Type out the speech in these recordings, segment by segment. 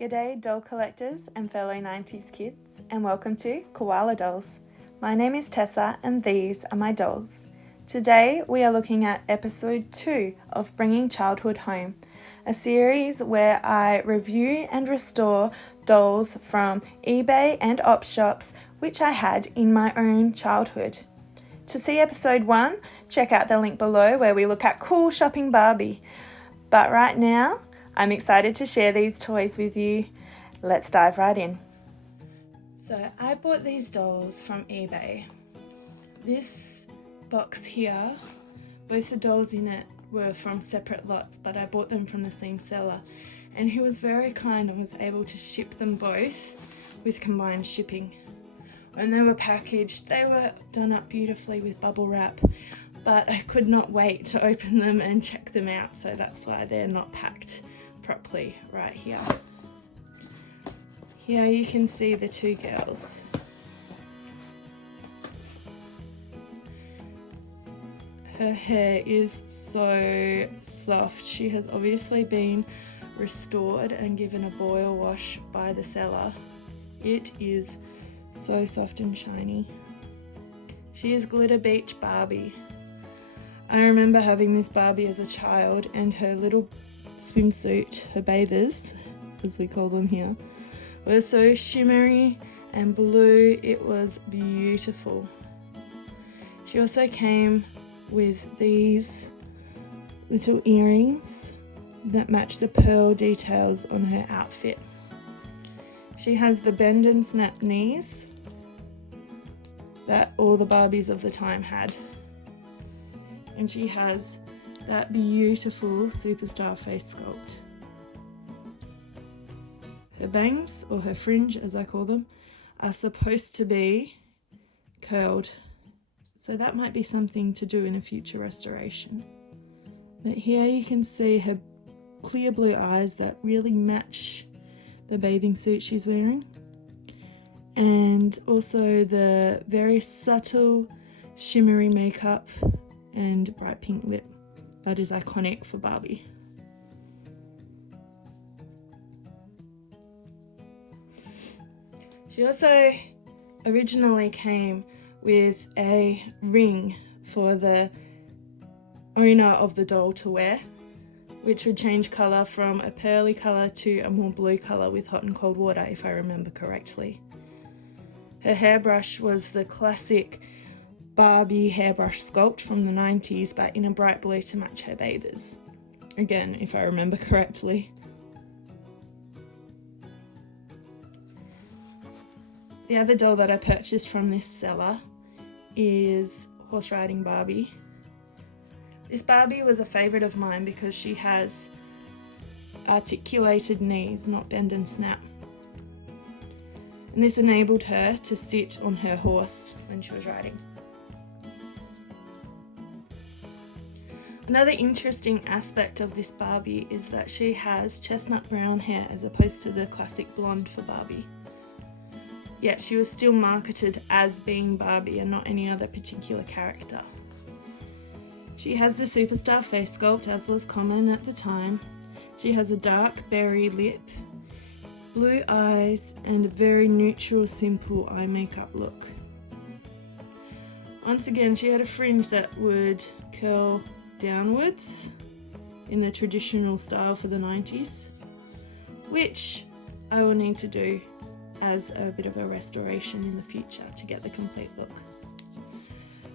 G'day doll collectors and fellow 90s kids, and welcome to Koala Dolls. My name is Tessa and these are my dolls. Today we are looking at episode 2 of Bringing Childhood Home, a series where I review and restore dolls from eBay and op shops which I had in my own childhood. To see episode 1, check out the link below where we look at cool shopping Barbie. But right now, I'm excited to share these toys with you. Let's dive right in. So I bought these dolls from eBay. This box here, both the dolls in it were from separate lots, but I bought them from the same seller. And he was very kind and was able to ship them both with combined shipping. When they were packaged, they were done up beautifully with bubble wrap, but I could not wait to open them and check them out, so that's why they're not packed properly right here. Here you can see the two girls. Her hair is so soft. She has obviously been restored and given a boil wash by the seller. It is so soft and shiny. She is Glitter Beach Barbie. I remember having this Barbie as a child, and her little swimsuit, her bathers, as we call them here, were so shimmery and blue. It was beautiful. She also came with these little earrings that match the pearl details on her outfit. She has the bend and snap knees that all the Barbies of the time had. And she has that beautiful superstar face sculpt. Her bangs, or her fringe as I call them, are supposed to be curled. So that might be something to do in a future restoration. But here you can see her clear blue eyes that really match the bathing suit she's wearing. And also the very subtle shimmery makeup and bright pink lip that is iconic for Barbie. She also originally came with a ring for the owner of the doll to wear, which would change colour from a pearly colour to a more blue colour with hot and cold water, if I remember correctly. Her hairbrush was the classic Barbie hairbrush sculpt from the 90s, but in a bright blue to match her bathers. Again, if I remember correctly. The other doll that I purchased from this seller is Horse Riding Barbie. This Barbie was a favourite of mine because she has articulated knees, not bend and snap. And this enabled her to sit on her horse when she was riding. Another interesting aspect of this Barbie is that she has chestnut brown hair as opposed to the classic blonde for Barbie. Yet she was still marketed as being Barbie and not any other particular character. She has the superstar face sculpt, as was common at the time. She has a dark berry lip, blue eyes, and a very neutral, simple eye makeup look. Once again, she had a fringe that would curl downwards in the traditional style for the 90s, which I will need to do as a bit of a restoration in the future to get the complete look.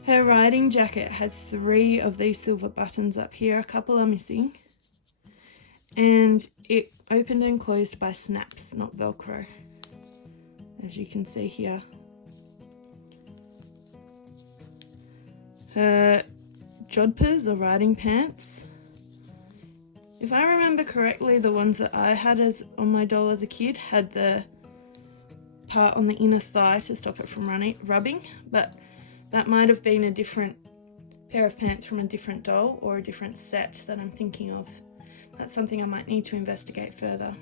Her riding jacket had 3 of these silver buttons up here, a couple are missing, and it opened and closed by snaps, not Velcro, as you can see here. Her jodhpurs or riding pants, if I remember correctly, the ones that I had on my doll as a kid had the part on the inner thigh to stop it from rubbing, but that might have been a different pair of pants from a different doll or a different set that I'm thinking of. That's something I might need to investigate further.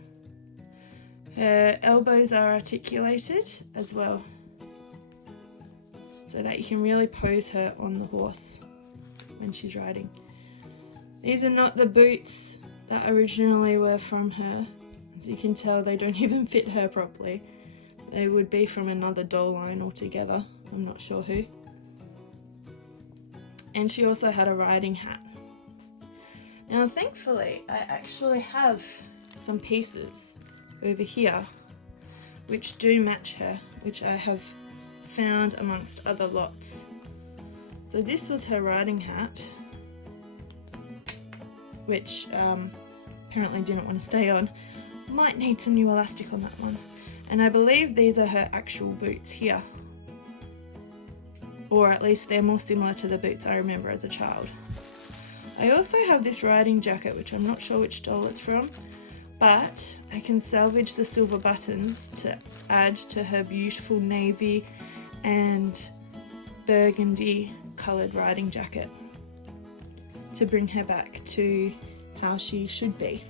Her elbows are articulated as well, so that you can really pose her on the horse when she's riding. These are not the boots that originally were from her, As you can tell, they don't even fit her properly. They would be from another doll line altogether. I'm not sure who. And she also had a riding hat. Now thankfully, I actually have some pieces over here which do match her, which I have found amongst other lots. So this was her riding hat, which apparently didn't want to stay on. Might need some new elastic on that one. And I believe these are her actual boots here. Or at least they're more similar to the boots I remember as a child. I also have this riding jacket, which I'm not sure which doll it's from, but I can salvage the silver buttons to add to her beautiful navy and burgundy coloured riding jacket to bring her back to how she should be.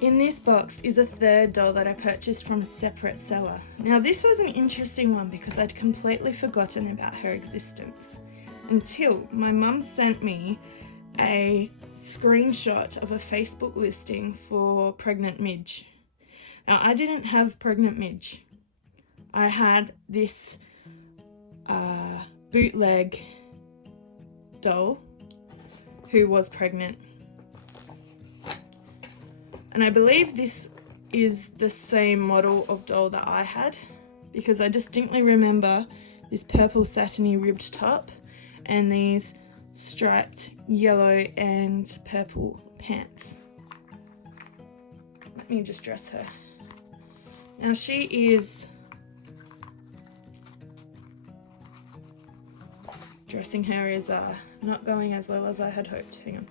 In this box is a third doll that I purchased from a separate seller. Now this was an interesting one because I'd completely forgotten about her existence until my mum sent me a screenshot of a Facebook listing for pregnant Midge. Now I didn't have pregnant Midge. I had this bootleg doll who was pregnant. And I believe this is the same model of doll that I had, because I distinctly remember this purple satiny ribbed top and these striped yellow and purple pants. Let me just dress her. Now she is dressing her is not going as well as I had hoped. Hang on.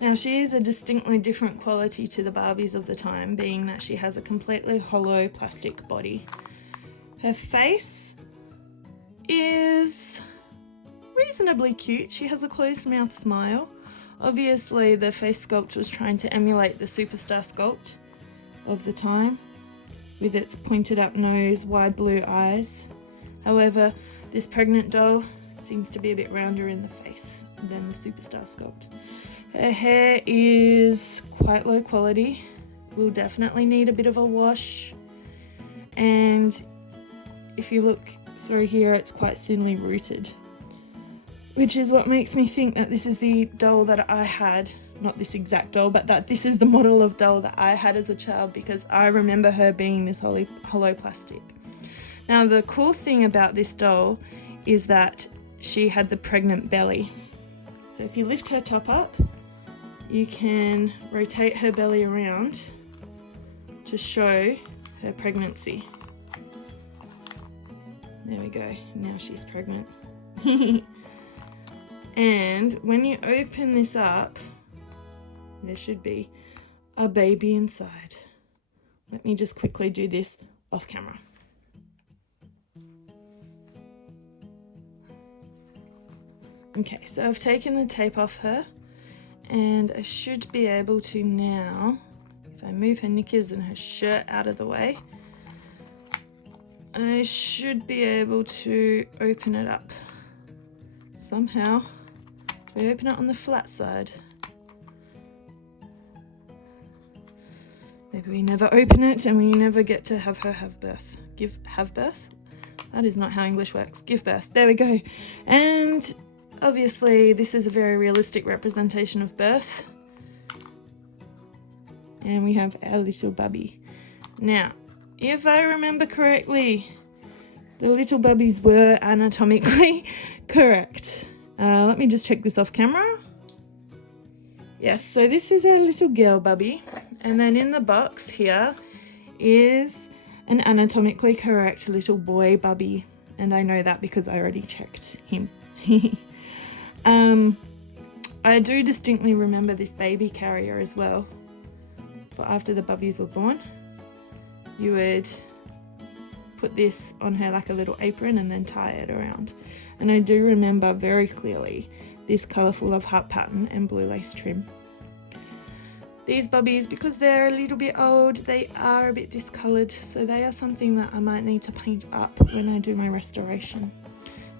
Now she is a distinctly different quality to the Barbies of the time, being that she has a completely hollow plastic body. Her face is reasonably cute. She has a closed mouth smile. Obviously the face sculpt was trying to emulate the superstar sculpt of the time, with its pointed up nose, wide blue eyes. However, this pregnant doll seems to be a bit rounder in the face than the superstar sculpt. Her hair is quite low quality, will definitely need a bit of a wash, and if you look through here it's quite thinly rooted, which is what makes me think that this is the doll that I had, not this exact doll, but that this is the model of doll that I had as a child, because I remember her being this hollow plastic. Now the cool thing about this doll is that she had the pregnant belly. So if you lift her top up, you can rotate her belly around to show her pregnancy. There we go, now she's pregnant. And when you open this up, there should be a baby inside. Let me just quickly do this off camera. Okay, so I've taken the tape off her, and I should be able to now, if I move her knickers and her shirt out of the way, I should be able to open it up somehow. We open it on the flat side. Maybe we never open it and we never get to have her have birth. Have birth? That is not how English works. Give birth. There we go. And obviously this is a very realistic representation of birth. And we have our little bubby. Now, if I remember correctly, the little bubbies were anatomically correct. Let me just check this off camera. Yes, so this is our little girl bubby. And then in the box here is an anatomically correct little boy bubby. And I know that because I already checked him. I do distinctly remember this baby carrier as well. For after the bubbies were born, you would put this on her like a little apron and then tie it around. And I do remember very clearly this colourful love heart pattern and blue lace trim. These bubbies, because they're a little bit old, they are a bit discoloured, so they are something that I might need to paint up when I do my restoration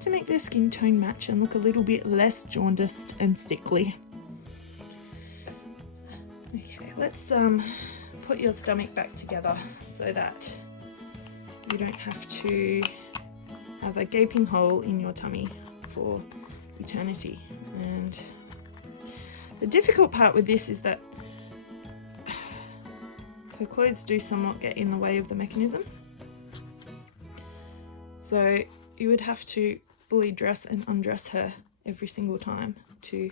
to make their skin tone match and look a little bit less jaundiced and sickly. Okay, let's put your stomach back together so that you don't have to have a gaping hole in your tummy for eternity. And the difficult part with this is that her clothes do somewhat get in the way of the mechanism. So you would have to fully dress and undress her every single time to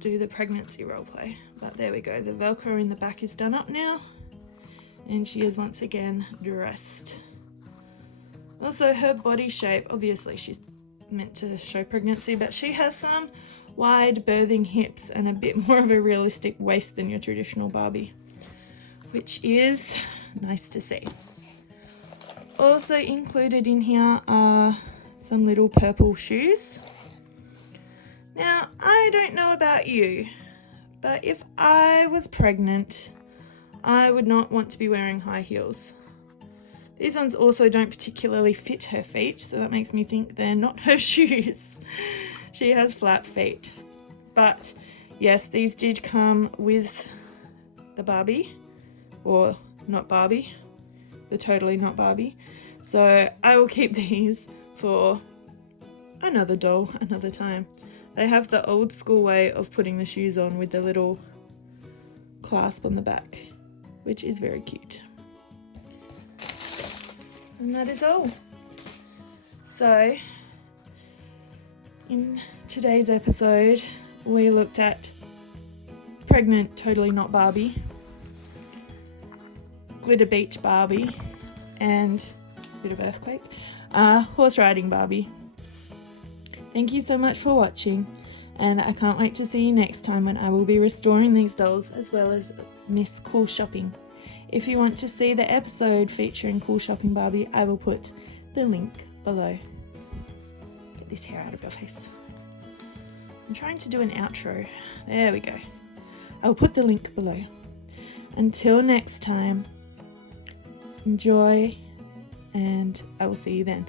do the pregnancy roleplay. But there we go, the Velcro in the back is done up now and she is once again dressed. Also, her body shape, obviously she's meant to show pregnancy, but she has some wide birthing hips and a bit more of a realistic waist than your traditional Barbie, which is nice to see. Also included in here are some little purple shoes. Now, I don't know about you, but if I was pregnant, I would not want to be wearing high heels. These ones also don't particularly fit her feet, so that makes me think they're not her shoes. She has flat feet. But yes, these did come with the Barbie, or not Barbie, the totally not Barbie. So I will keep these for another doll, another time. They have the old school way of putting the shoes on with the little clasp on the back, which is very cute. And that is all. So in today's episode, we looked at Pregnant Totally Not Barbie, Glitter Beach Barbie, and bit of earthquake, horse riding Barbie. Thank you so much for watching, and I can't wait to see you next time when I will be restoring these dolls as well as Miss Cool Shopping. If you want to see the episode featuring Cool Shopping Barbie, I will put the link below. Get this hair out of your face. I'm trying to do an outro. There we go. I'll put the link below. Until next time, enjoy, and I will see you then.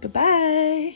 Goodbye.